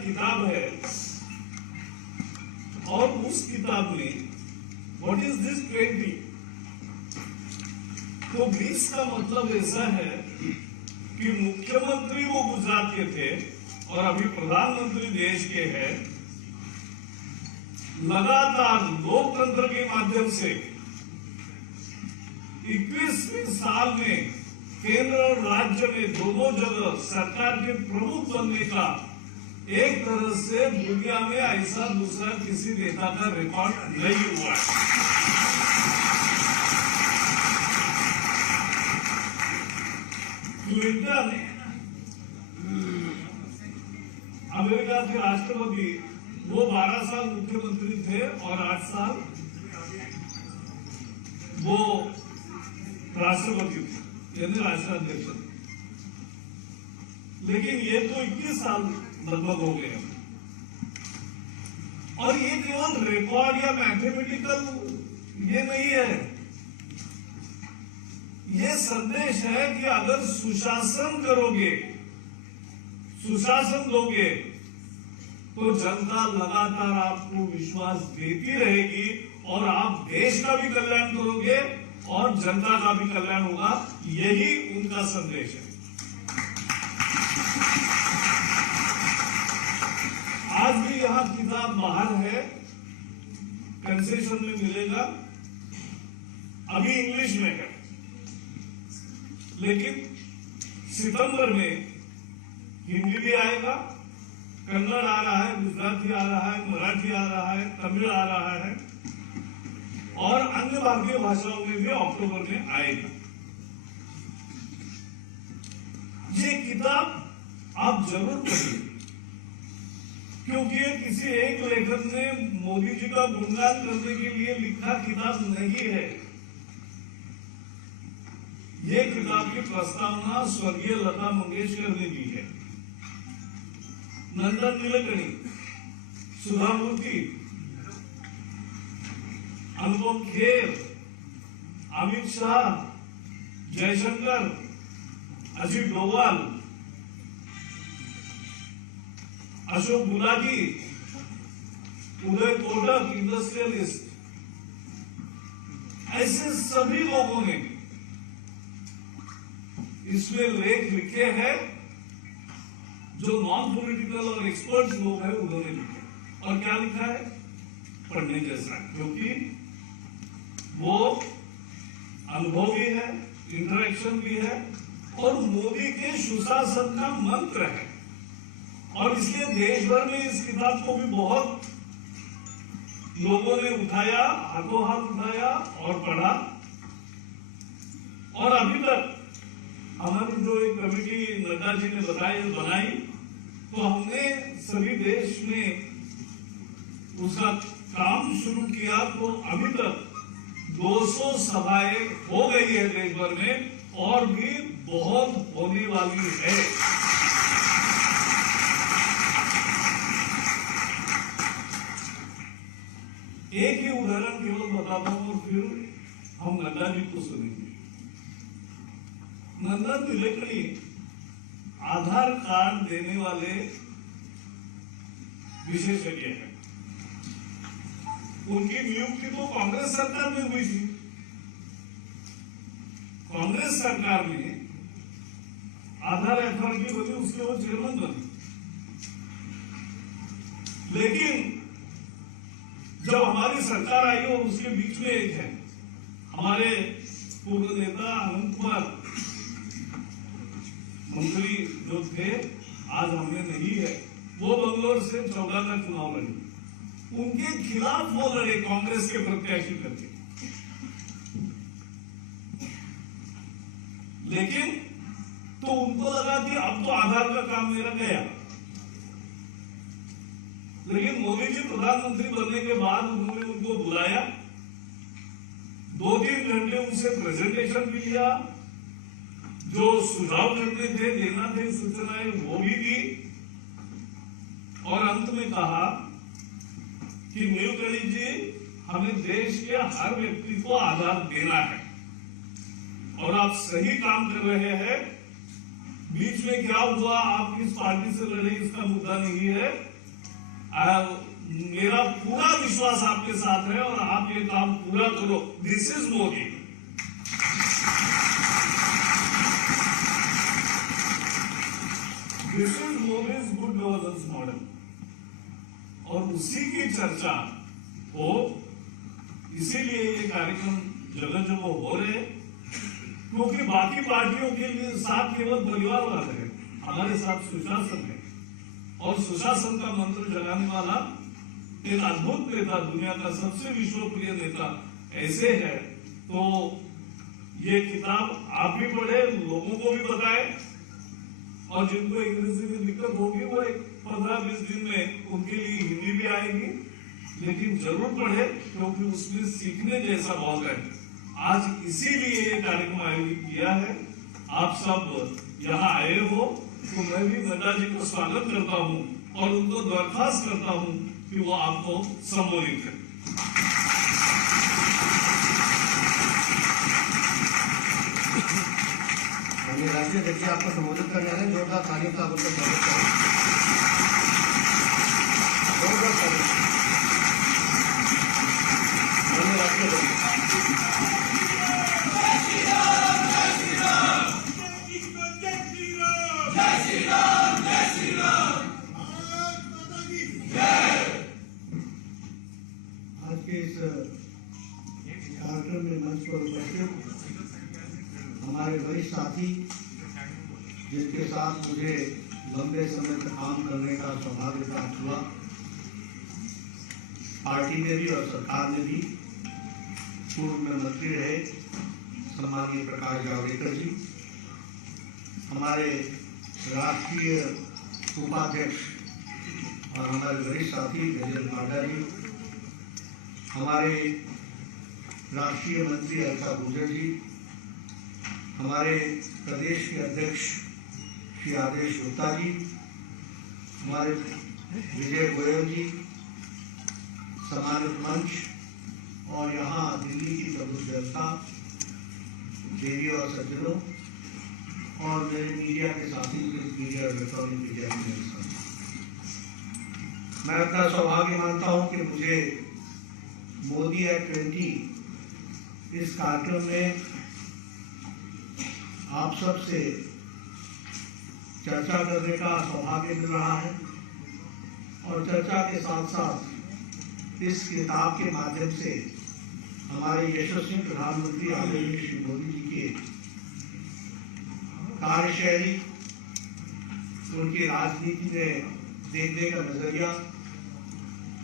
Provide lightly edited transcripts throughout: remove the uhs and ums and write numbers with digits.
किताब है और उस किताब में व्हाट इज दिस 20, तो 20 का मतलब ऐसा है कि मुख्यमंत्री वो गुजरात के थे और अभी प्रधानमंत्री देश के हैं। लगातार लोकतंत्र के माध्यम से 21वीं साल में केंद्र और राज्य में दोनों जगह सरकार के प्रमुख बनने का एक तरह से दुनिया में ऐसा दूसरा किसी नेता का रिकॉर्ड नहीं हुआ है। क्लिंटन अमेरिका के राष्ट्रपति, वो 12 साल मुख्यमंत्री थे और 8 साल वो राष्ट्रपति थे, यानी राष्ट्राध्यक्ष थे। लेकिन ये तो 21 साल लगभग हो गए और ये केवल रिकॉर्ड या मैथमेटिकल ये नहीं है, ये संदेश है कि अगर सुशासन करोगे, सुशासन दोगे, तो जनता लगातार आपको विश्वास देती रहेगी और आप देश का भी कल्याण करोगे और जनता का भी कल्याण होगा। यही उनका संदेश है। आज भी यहां किताब बाहर है, कंसेशन में मिलेगा, अभी इंग्लिश में है, लेकिन सितंबर में हिंदी भी आएगा, कन्नड़ आ रहा है, गुजराती आ रहा है, मराठी आ रहा है, तमिल आ रहा है और अन्य भारतीय भाषाओं में भी अक्टूबर में आएगा। ये किताब आप जरूर पढ़िए, क्योंकि ये किसी एक लेखक ने मोदी जी का गुणगान करने के लिए लिखा किताब नहीं है। ये किताब की प्रस्तावना स्वर्गीय लता मंगेशकर ने दी है। नंदन नीलेकणी, सुधा मूर्ति, अनुपम खेर, अमित शाह, जयशंकर, अजीत डोभाल, अशोक गुलाटी, उदय कोटक, इंडस्ट्रियलिस्ट, ऐसे सभी लोगों ने इसमें लेख लिखे हैं। जो नॉन पॉलिटिकल और एक्सपर्ट्स लोग हैं उन्होंने लिखे। और क्या लिखा है? पढ़ने जैसा, क्योंकि वो अनुभव भी है, इंटरेक्शन भी है और मोदी के सुशासन का मंत्र है। और इसलिए देश भर में इस किताब को भी बहुत लोगों ने उठाया, हाथों हाथ उठाया और पढ़ा। और अभी तक हमारी जो एक कमेटी नड्डा जी ने बनाई, तो हमने सभी देश में उसका काम शुरू किया। तो अभी तक 200 सभाएं हो गई है देश भर में और भी बहुत होने वाली है। एक ही उदाहरण केवल बताता हूं और फिर हम नड्डा जी को सुनेंगे। नंदन नीलेकणी आधार कार्ड देने वाले विशेषज्ञ हैं। उनकी नियुक्ति तो कांग्रेस सरकार में हुई थी। कांग्रेस सरकार में आधार अथॉरिटी बनी, उसके वो चेयरमैन बने। लेकिन जब हमारी सरकार आई और उसके बीच में एक है हमारे पूर्व नेता अनंत कुमार मंत्री जो थे, आज हमें नहीं है, वो बंगलोर से 14 का चुनाव लड़े। उनके खिलाफ वो लड़े कांग्रेस के प्रत्याशी करके। लेकिन तो उनको लगा कि अब तो आधार का काम मेरा गया। लेकिन मोदी जी प्रधानमंत्री बनने के बाद उन्होंने उनको बुलाया, 2-3 घंटे उनसे प्रेजेंटेशन भी लिया, जो सुझाव करने थे, देना थे सूचनाएं, वो भी दी और अंत में कहा कि नीलेकणी जी, हमें देश के हर व्यक्ति को आधार देना है और आप सही काम कर रहे हैं। बीच में क्या हुआ, आप किस पार्टी से लड़े, इसका मुद्दा नहीं है। मेरा पूरा विश्वास आपके साथ है और आप ये काम पूरा करो। This is Modi. This is Modi's good governance model. और उसी की चर्चा हो, इसीलिए ये कार्यक्रम जगह जगह हो रहे, क्योंकि बाकी पार्टियों के लिए साथ केवल परिवारवाद है, हमारे साथ सुशासन है। और सुशासन का मंत्र जगाने वाला एक अद्भुत नेता, दुनिया का सबसे विश्वप्रिय नेता ऐसे है। तो ये किताब आप भी पढ़े, लोगों को भी बताए, और जिनको अंग्रेजी में दिक्कत होगी वो एक 15-20 दिन में उनके लिए हिंदी भी आएगी, लेकिन जरूर पढ़े क्योंकि उसमें सीखने जैसा बहुत है। आज इसीलिए ये कार्यक्रम आयोजित किया है। आप सब यहाँ आए हो तो मैं भी नड्डा जी को स्वागत करता हूँ और उनको दरखास्त करता हूँ कि वो आपको संबोधित करें। राष्ट्रीय अध्यक्ष आपको संबोधित करने वाले जोरदार तालियों का आपका स्वागत करें। जोरदार तालियों। राष्ट्रीय अध्यक्ष आज के इस कार्यक्रम में मंच पर उपस्थित हमारे वरिष्ठ साथी, जिनके साथ मुझे लंबे समय तक काम करने का सौभाग्य प्राप्त हुआ, पार्टी में भी और सरकार में भी। पूर्व में मंत्री रहे सम्माननीय प्रकाश जावड़ेकर जी, हमारे राष्ट्रीय उपाध्यक्ष और हमारे वरिष्ठ साथी गजेंद्र पांडा जी, हमारे राष्ट्रीय मंत्री अलका गुर्जर जी, हमारे प्रदेश के अध्यक्ष श्री आदेश गुप्ता जी, हमारे विजय गोयल जी, सम्मानित मंच और यहाँ दिल्ली की प्रबुद्ध जनता, देवी और सज्जनों, और मेरे मीडिया के साथी, मीडिया और इलेक्ट्रॉनिक मीडिया के साथी, मैं अपना सौभाग्य मानता हूँ कि मुझे मोदी एट 20 इस कार्यक्रम में आप सब से चर्चा करने का सौभाग्य मिल रहा है। और चर्चा के साथ साथ इस किताब के माध्यम से हमारे यशस्वी प्रधानमंत्री आदरणीय श्री मोदी जी के कार्यशैली, उनकी राजनीति में देखने का नजरिया,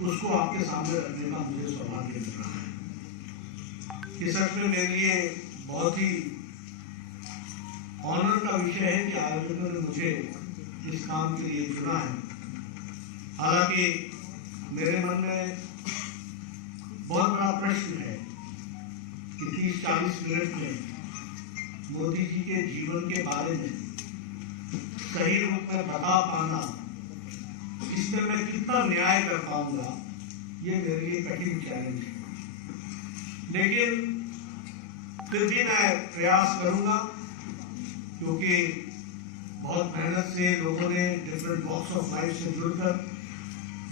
उसको आपके सामने रखने का मुझे सौभाग्य मिल रहा है। इस सच में मेरे लिए बहुत ही ऑनर का विषय है कि आयोजकों ने मुझे इस काम के लिए चुना है। हालांकि मेरे मन में बहुत बड़ा प्रश्न है कि 30-40 मिनट में मोदी जी के जीवन के बारे में सही रूप में बता पाना, इसमें मैं कितना न्याय कर पाऊंगा, ये मेरे लिए कठिन चैलेंज है। लेकिन फिर भी मैं प्रयास करूंगा, क्योंकि बहुत मेहनत से लोगों ने डिफरेंट वॉक्स ऑफ लाइफ से जुड़कर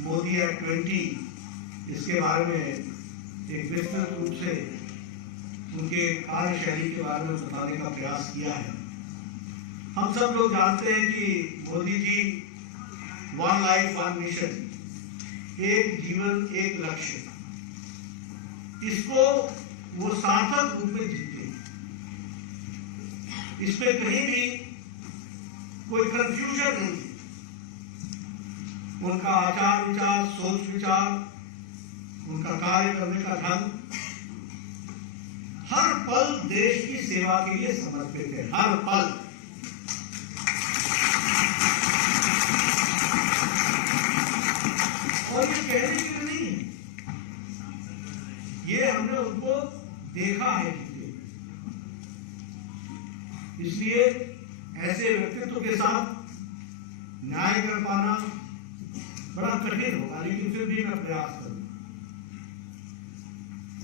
मोदी एट 20 इसके बारे में एक विस्तृत रूप से उनके कार्यशैली के बारे में बताने का प्रयास किया है। हम सब लोग जानते हैं कि मोदी जी वन लाइफ वन मिशन, एक जीवन एक लक्ष्य, इसको वो सार्थक रूप में जीते। इसमें कहीं भी कोई कंफ्यूजन नहीं। उनका आचार विचार, सोच विचार, उनका कार्य करने का ढंग हर पल देश की सेवा के लिए समर्पित है, हर पल। और ये कहने के लिए नहीं, ये हमने उनको देखा है। इसलिए ऐसे व्यक्तित्व के साथ न्याय कर पाना बड़ा कठिन होगा, लेकिन फिर भी मैं प्रयास करूंगा।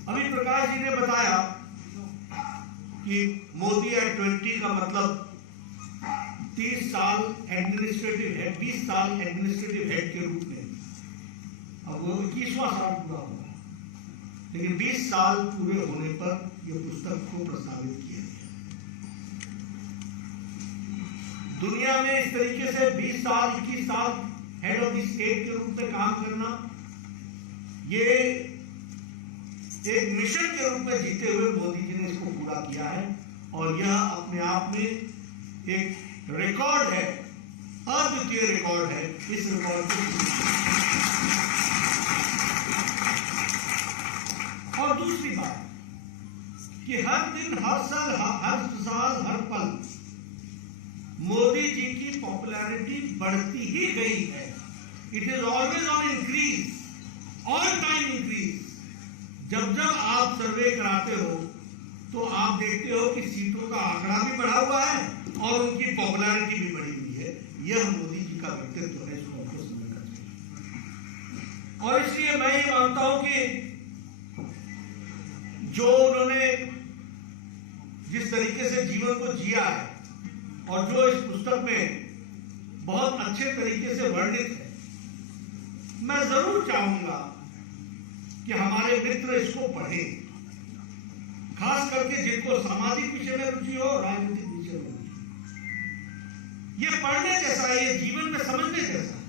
अभी प्रकाश जी ने बताया कि मोदी एट 20 का मतलब 30 साल एडमिनिस्ट्रेटिव हेड, 20 साल एडमिनिस्ट्रेटिव हेड के रूप में, अब वो 21वां साल पूरा हुआ, लेकिन 20 साल पूरे होने पर यह पुस्तक को प्रस्तावित किया गया। दुनिया में इस तरीके से 20 साल 21 साल हेड ऑफ द स्टेट के रूप में काम करना, ये एक मिशन के रूप में जीते हुए मोदी जी ने इसको पूरा किया है, और यह अपने आप में एक रिकॉर्ड है, अद्वितीय रिकॉर्ड है। इस रिकॉर्ड को, और दूसरी बात कि हर दिन, हर साल, हर पल मोदी जी की पॉपुलैरिटी बढ़ती ही गई है। It is always on increase, all time increase. जब जब आप सर्वे कराते हो तो आप देखते हो कि सीटों का आंकड़ा भी बढ़ा हुआ है और उनकी पॉपुलैरिटी भी बढ़ी हुई है। यह मोदी जी का व्यक्तित्व है, इसको हमको समझना चाहिए। और इसलिए मैं ये मानता हूं कि जो उन्होंने जिस तरीके से जीवन को जिया है और जो इस पुस्तक में बहुत अच्छे तरीके से वर्णित है, मैं जरूर चाहूंगा कि हमारे मित्र इसको पढ़ें, खास करके जिनको सामाजिक विषय में रुचि हो, राजनीतिक विषय में रुचि। ये पढ़ने जैसा है, ये जीवन में समझने जैसा है।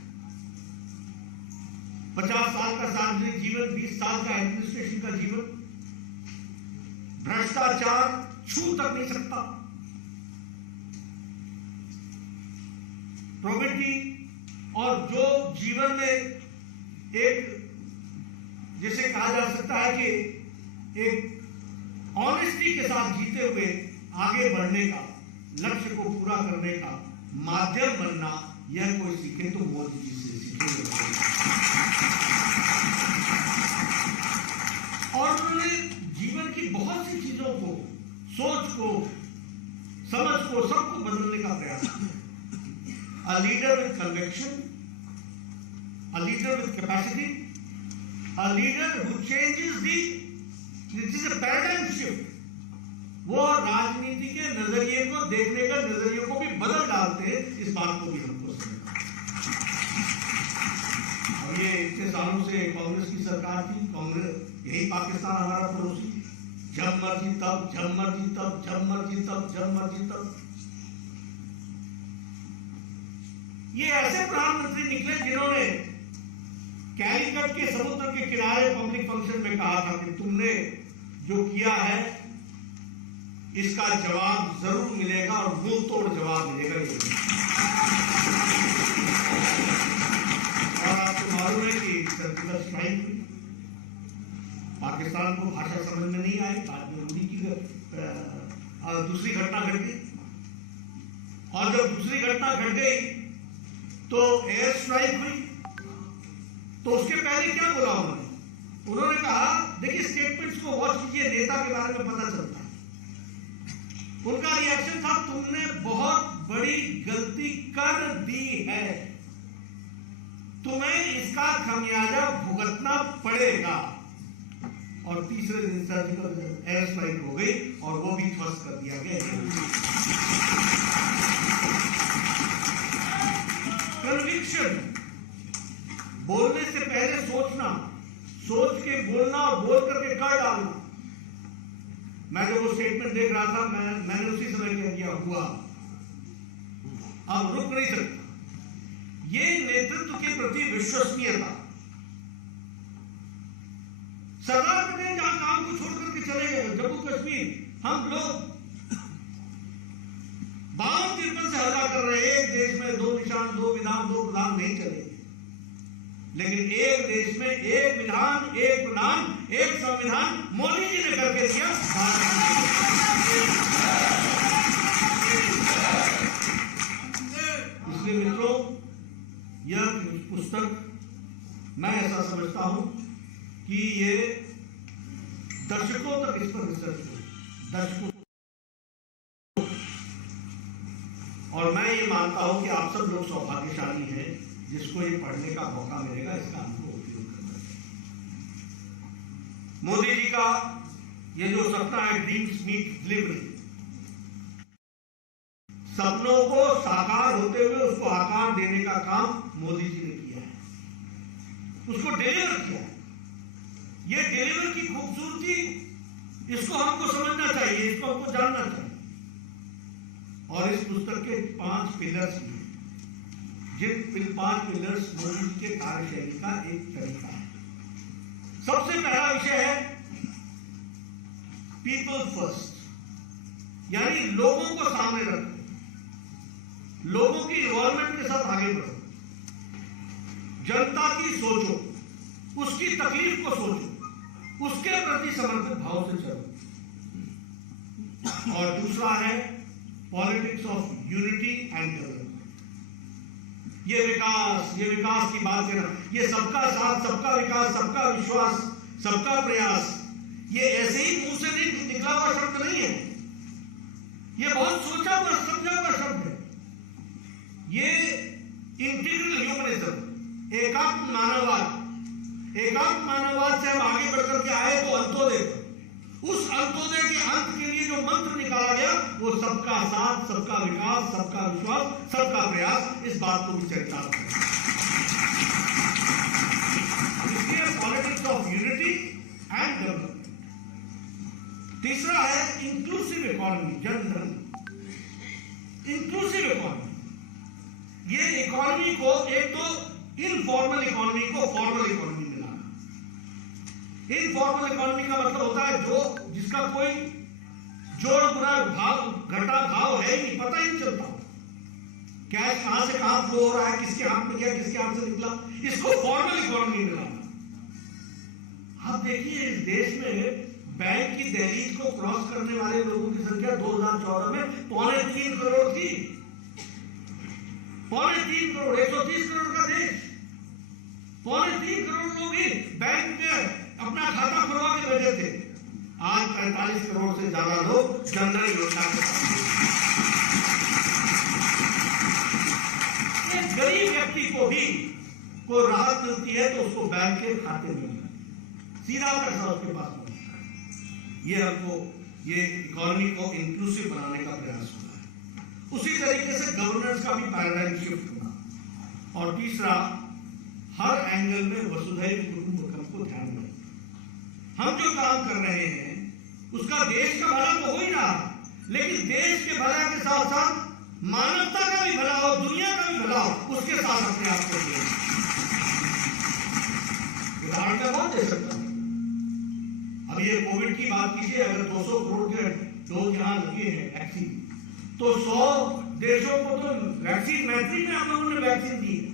50 साल का सार्वजनिक जीवन, 20 साल का एडमिनिस्ट्रेशन का जीवन, भ्रष्टाचार छू तक नहीं सकता, प्रॉपर्टी, और जो जीवन में एक, जिसे कहा जा सकता है कि एक ऑनेस्टी के साथ जीते हुए आगे बढ़ने का, लक्ष्य को पूरा करने का माध्यम बनना, यह कोई सीखे तो मोदी जी से सीखे। और उन्होंने जीवन की बहुत सी चीजों को, सोच को, समझ को, सबको बदलने का प्रयास किया। A leader with conviction, a leader with capacity, a leader who changes this is a paradigm shift. वो राजनीति के नजरिए को, देखने का नजरिए को भी बदल डालते हैं। इस बात को भी हमको समझना। और ये इतने सालों से कांग्रेस की सरकार थी, कांग्रेस, यही पाकिस्तान हमारा पड़ोसी, जब मर्जी तब, जब मर्जी तब, जब मर्जी तब, जब मर्जी तब। ये ऐसे प्रधानमंत्री निकले जिन्होंने कैलिकट के समुद्र के किनारे पब्लिक फंक्शन में कहा था कि तुमने जो किया है इसका जवाब जरूर मिलेगा, और मुंह तोड़ जवाब मिलेगा। और आपको मालूम है कि सर्जिकल स्ट्राइक हुई, पाकिस्तान को भाषा समझ में नहीं आई, बाद में उन्हीं की दूसरी घटना घट गई। और जब दूसरी घटना घट गई तो एयर स्ट्राइक हुई। तो उसके पहले क्या बोला उन्होंने? उन्होंने कहा, देखिए स्टेटमेंट्स को वॉच कीजिए, नेता के बारे में पता चलता है। उनका रिएक्शन था, तुमने बहुत बड़ी गलती कर दी है, तुम्हें इसका खमियाजा भुगतना पड़ेगा। और तीसरे दिन सर्जिकल एयर स्ट्राइक हो गई और वो भी ध्वस्त कर दिया गया। कन्विक्शन, बोलने से पहले सोचना, सोच के बोलना और बोल करके कर डालना। मैं जब वो स्टेटमेंट देख रहा था, मैंने उसी समय कह दिया, हुआ, अब रुक नहीं सकता। ये नेतृत्व के प्रति विश्वसनीयता। सरदार पटेल जहां काम को छोड़ करके चले गए, जम्मू कश्मीर, हम लोग 52-53 से हल्ला कर रहे हैं, एक देश में 2 निशान, 2 विधान, 2 प्रधान नहीं चलेंगे। लेकिन एक देश में एक विधान, एक प्रधान, एक संविधान मोदी जी ने करके दिया। इसलिए मित्रों, यह पुस्तक मैं ऐसा समझता हूं कि ये दर्शकों तक इस पर रिसर्च हो, दर्शकों। और मैं ये मानता हूं कि आप सब लोग सौभाग्यशाली हैं जिसको ये पढ़ने का मौका मिलेगा, इसका हमको उपयोग करना चाहिए। मोदी जी का ये जो सपना है, ड्रीम्स मीट डिलीवरी, सपनों को साकार होते हुए उसको आकार देने का काम मोदी जी ने किया है, उसको डिलीवर किया है। ये डिलीवर की खूबसूरती, इसको हमको समझना चाहिए, इसको हमको जानना चाहिए। और इस पुस्तक के 5 पिलर्स भी, जिन 5 पिलर्स मोदी जी के कार्यशैली का एक तरीका है। सबसे पहला विषय है पीपल फर्स्ट, यानी लोगों को सामने रखो, लोगों की इन्वॉल्वमेंट के साथ आगे बढ़ो, जनता की सोचो, उसकी तकलीफ को सोचो, उसके प्रति समर्पित भाव से चलो। और दूसरा है politics of unity and development. ये विकास की बात है ना, ये सबका साथ, सबका विकास, सबका विश्वास, सबका प्रयास, ये ऐसे ही मुंह से नहीं निकला हुआ शब्द नहीं है, ये बहुत सोचा हुआ समझा हुआ शब्द है। ये इंटीग्रल ह्यूमनिज्म, एकात्म मानववाद, एकात्म मानववाद से हम आगे बढ़कर के आए तो अंत्योदय, उस अंत्योदय के अंत के लिए जो मंत्र निकाला गया वो सबका साथ, सबका विकास, सबका विश्वास, सबका प्रयास, इस बात को भी चरितार्थ है। इसलिए politics of unity and development. तीसरा है inclusive economy, Jan Dhan, inclusive economy. ये इकोनॉमी को, एक तो इनफॉर्मल इकोनॉमी को फॉर्मल इकोनॉमी में लाना। इनफॉर्मल इकोनॉमी का मतलब होता है जो जिसका कोई जोड़ गुणा भाव घटा भाव है ही नहीं, पता ही नहीं चलता कैश कहां से कहां फ्लो हो रहा है, किसके हाथ में गया, किसके हाथ से निकला, इसको फॉर्मल इकोनॉमी में लाना। आप देखिए इस देश में बैंक की दहलीज को क्रॉस करने वाले लोगों की संख्या 2014 में 3.25 करोड़ थी। 3.25 करोड़, 130 करोड़ का देश, 3.25 करोड़ लोग ही बैंक में अपना खाता खुलवा के बैठे थे। आज 45 करोड़ से ज्यादा लोग जनधन योजना के साथ। एक गरीब व्यक्ति को भी कोई राहत मिलती है तो उसको बैंक के खाते में सीधा पैसा उसके पास पहुंचता है। ये हमको, ये इकोनॉमी को इंक्लूसिव बनाने का प्रयास हुआ है। उसी तरीके से गवर्नेंस का भी पैराडाइम शिफ्ट होना। और तीसरा, हर एंगल में वसुधैव कुटुंबकम को ध्यान में, हम जो काम कर रहे हैं उसका देश का भला तो हो ही रहा, लेकिन देश के भला के साथ साथ मानवता का भी भला हो, दुनिया का भी भला हो, उसके साथ अपने आप को दिया। उदाहरण का बहुत दे सकता हूं। अब ये कोविड की बात कीजिए, अगर 200 करोड़ के डोज यहां लगे हैं वैक्सीन, तो 100 देशों को तो वैक्सीन मैत्री में आप लोगों ने वैक्सीन दी है,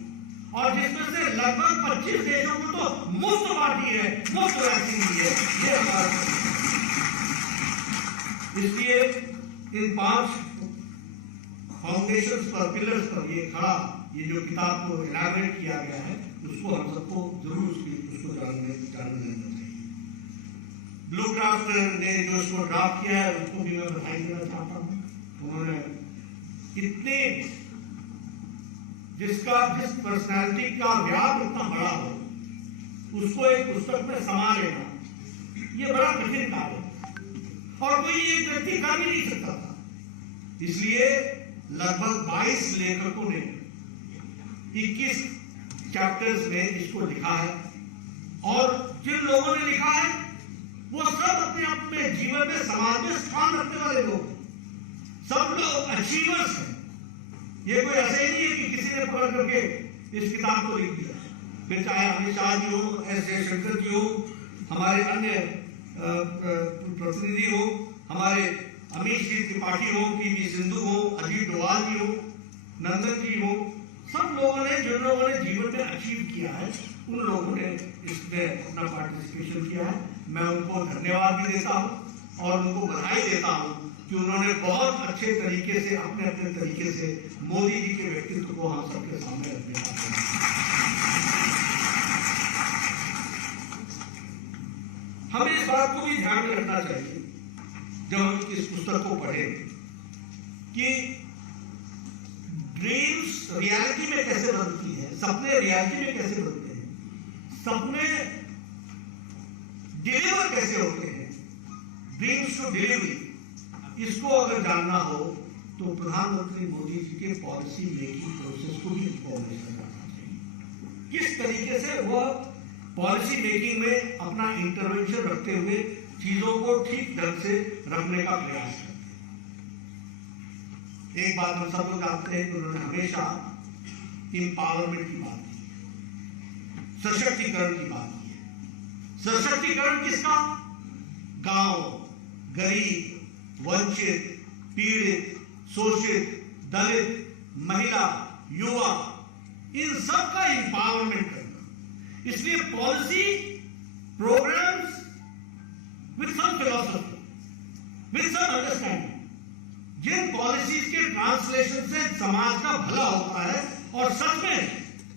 और जिसमें से लगभग 25 देशों को तो मुफ्त बांटी है, मुफ्त वैक्सीन दी है। ये हमारा, इसलिए इन 5 फाउंडेशंस पर, पिलर्स पर ये खड़ा, ये जो किताब को इलाबरेट किया गया है, उसको हम सबको जरूर उसको जानने चाहिए। ब्लू क्राफ्ट ने जो इसको ड्राफ्ट किया है उसको भी मैं बधाई देना चाहता हूं। उन्होंने इतने, जिस पर्सनालिटी का व्याप इतना बड़ा हो, उसको एक पुस्तक में समा लेना, ये बड़ा कठिन कार्य है और कोई एक व्यक्ति कर भी नहीं सकता था। इसलिए लगभग 22 लेखकों ने 21 चैप्टर्स में इसको लिखा है, और जिन लोगों ने लिखा है वो सब अपने अपने जीवन में, समाज में स्थान रखने वाले लोग, सब लोग अचीवर्स हैं। ये कोई ऐसा ही नहीं है कि किसी ने पकड़ करके इस किताब को लिख दिया। फिर चाहे अमित शाह जी हो, एस जयशंकर जी हो, हमारे अन्य प्रतिनिधि हो, हमारे अमीश जी त्रिपाठी हो, पी सिंधु हो, अजीत डोभाल जी हो, नंदन जी हो, सब लोगों ने, जिन लोगों ने जीवन में अचीव किया है, उन लोगों ने इसमें अपना पार्टिसिपेशन किया है। मैं उनको धन्यवाद भी देता हूं और उनको बधाई देता हूं कि उन्होंने बहुत अच्छे तरीके से, अपने अपने तरीके से मोदी जी के व्यक्तित्व को हम सबके सामने रखने का। हमें इस बात को भी ध्यान में रखना चाहिए जब हम इस पुस्तक को पढ़ें कि ड्रीम्स रियलिटी में कैसे बदलती है, सपने रियलिटी में कैसे बदलते हैं, सपने डिलीवर कैसे होते हैं, ड्रीम्स टू डिलीवरी। इसको अगर जानना हो तो प्रधानमंत्री मोदी जी के पॉलिसी मेकिंग प्रोसेस को भी इन्फॉर्मेशन करना चाहिए। किस तरीके से वह पॉलिसी मेकिंग में अपना इंटरवेंशन रखते हुए चीजों को ठीक ढंग से रखने का प्रयास करते हैं। एक बात हम सब लोग जानते हैं कि उन्होंने हमेशा एम्पावरमेंट की बात की, सशक्तिकरण की बात की है। सशक्तिकरण किसका? गांव, गरीब, वंचित, पीड़ित, शोषित, दलित, महिला, युवा, इन सब का एम्पावरमेंट करना। इसलिए policy programs with some philosophy, with some understanding, जिन पॉलिसीज के ट्रांसलेशन से समाज का भला होता है और सच में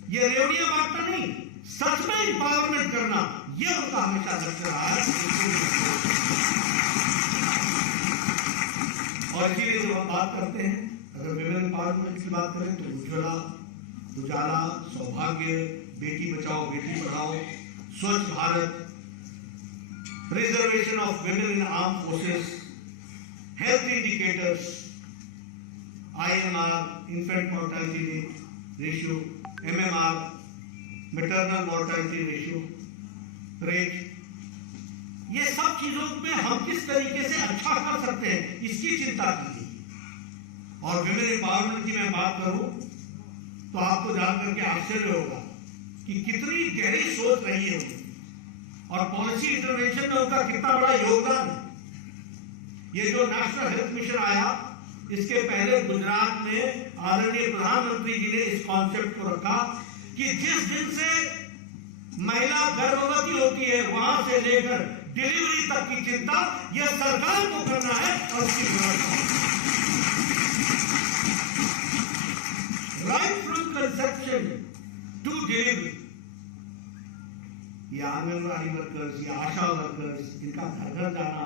ये रेवड़ियां बांटना नहीं, सच में एम्पावरमेंट करना, ये उनका हमेशा लक्ष्य रहा है। और इसीलिए जब हम बात करते हैं, अगर विमेन एम्पावरमेंट की बात करें तो उज्ज्वला, उजाला, सौभाग्य, बेटी बचाओ बेटी पढ़ाओ, स्वच्छ Bharat, preservation of women in arm forces, health indicators, IMR, infant mortality ratio, MMR, maternal mortality ratio, rate, ये सब चीजों में हम किस तरीके से अच्छा कर सकते हैं, इसकी चिंता कीजिए। और विमेन एम्पावरमेंट की मैं बात करूं तो आपको जानकर के आश्चर्य होगा कि कितनी गहरी सोच रही है और पॉलिसी इंटरवेंशन में उनका कितना बड़ा योगदान है। ये जो नेशनल हेल्थ मिशन आया, इसके पहले गुजरात में आदरणीय प्रधानमंत्री जी ने इस कॉन्सेप्ट को रखा कि जिस दिन से महिला गर्भवती होती है वहां से लेकर डिलीवरी तक की चिंता यह सरकार को करना है और उसकी व्यवस्था। Right from conception to delivery, ये आंगनबाड़ी वर्कर्स, ये आशा वर्कर्स, इनका घर घर जाना,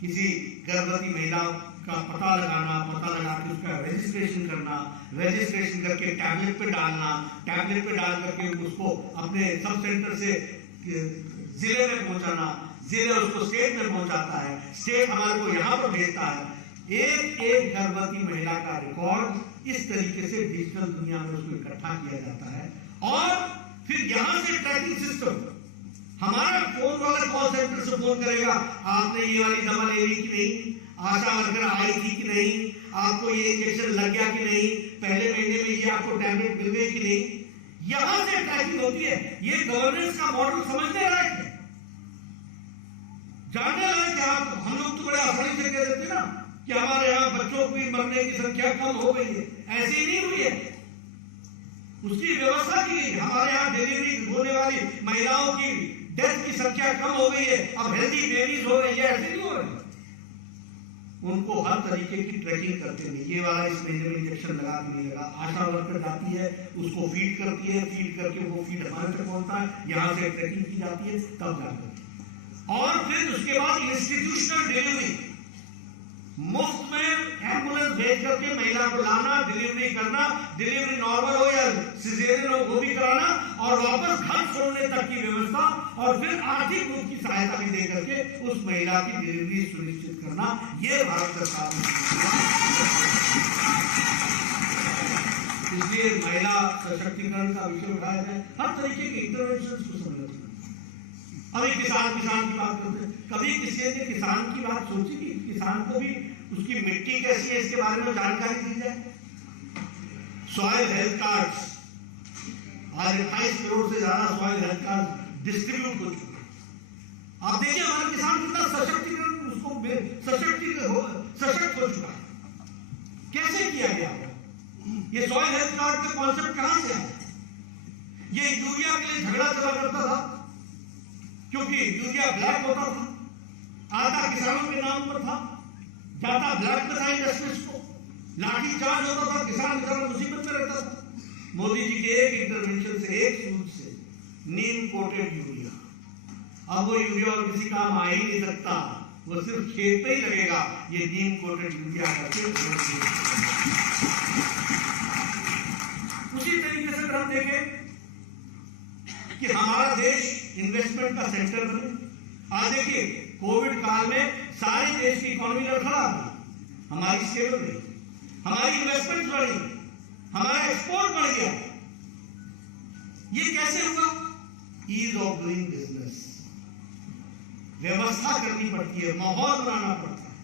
किसी गर्भवती महिला का पता लगाना, पता लगा के उसका रजिस्ट्रेशन करना, रजिस्ट्रेशन करके टैबलेट पे डालना, टैबलेट पे डाल करके उसको अपने सब सेंटर से जिले में पहुंचाना, जिले उसको स्टेट में पहुंचाता है, स्टेट हमारे को यहाँ पर भेजता है। एक एक गर्भवती महिला का रिकॉर्ड इस तरीके से डिजिटल दुनिया में उसको इकट्ठा किया जाता है और फिर यहां से ट्रैकिंग सिस्टम, हमारा फोन वाला कॉल सेंटर से फोन करेगा, आपने ये वाली दवा ले ली कि नहीं, आशा वर्कर आई थी कि नहीं, आपको ये इंजेक्शन लग गया कि नहीं, पहले महीने में ये आपको टैबलेट मिल गई कि नहीं, यहां से ट्रैकिंग होती है। ये गवर्नेंस का मॉडल समझने लायक है, जानने लायक है। आप हम लोग तो बड़े आसानी से कह देते ना कि हमारे यहाँ बच्चों की मरने की संख्या कम हो गई है, ऐसे ही नहीं हुई है, उसकी व्यवस्था की गई। हमारे यहाँ डिलीवरी होने वाली महिलाओं की डेथ की संख्या कम हो गई है, अब हेल्दी बेबीज हो रही है, ऐसे नहीं हो रही। उनको हर तरीके की ट्रैकिंग करते हैं, ये वाला इस महीने में इंजेक्शन लगा कि नहीं लगा, आशा वर्कर जाती है उसको फीड करती है, फीड करके वो फीड हमारे तक पहुंचता है, यहाँ से ट्रैकिंग की जाती है, तब जाकर और फिर उसके बाद इंस्टीट्यूशनल डिलीवरी, मुफ्त में एम्बुलेंस भेज करके महिला को लाना, डिलीवरी करना, डिलीवरी नॉर्मल हो या सिजेरियन हो वो भी कराना और वापस घर छोड़ने तक की व्यवस्था और फिर आर्थिक रूप की सहायता भी दे करके उस महिला की डिलीवरी सुनिश्चित करना, ये भारत सरकार ने। इसलिए महिला सशक्तिकरण का विषय उठाया जाए, हर तरीके के इंटरवेंशन को समझना। अभी किसान की बात करते हैं, कभी किसी ने किसान की बात सोची कि किसान को भी उसकी मिट्टी कैसी है इसके बारे में जानकारी दी जाए। सॉइल हेल्थ कार्ड्स, आज 28 करोड़ से ज्यादा सॉइल हेल्थ कार्ड डिस्ट्रीब्यूट हो चुके हैं। आप देखिए हमारे किसान कितना सशक्तिकरण, उसको सशक्त हो चुका है। कैसे किया गया? ये सॉइल हेल्थ कार्ड का कॉन्सेप्ट कहां से आया? ये यूरिया के लिए झगड़ा चला करता था क्योंकि यूरिया ब्लैक होता था, आधा किसानों के नाम पर था, जाता ब्लैक में था इंडस्ट्रीज को, लाठी चार्ज होता था, किसान बेचारा मुसीबत में रहता था। मोदी जी के एक इंटरवेंशन से, एक सूद से, नीम कोटेड यूरिया, अब वो यूरिया और किसी काम आ ही नहीं सकता, वो सिर्फ खेत पे ही लगेगा। ये नीम कोटेड यूरिया करके उसी तरीके से हम देखें कि हमारा देश इन्वेस्टमेंट का सेंटर बने। आज देखिए कोविड काल में सारे देश की इकोनॉमी लड़खड़ा गई, हमारी स्टेबल रही। हमारी इन्वेस्टमेंट बढ़ी, हमारा एक्सपोर्ट बढ़ गया। ये कैसे हुआ? Ease of doing business. व्यवस्था करनी पड़ती है, माहौल बनाना पड़ता है,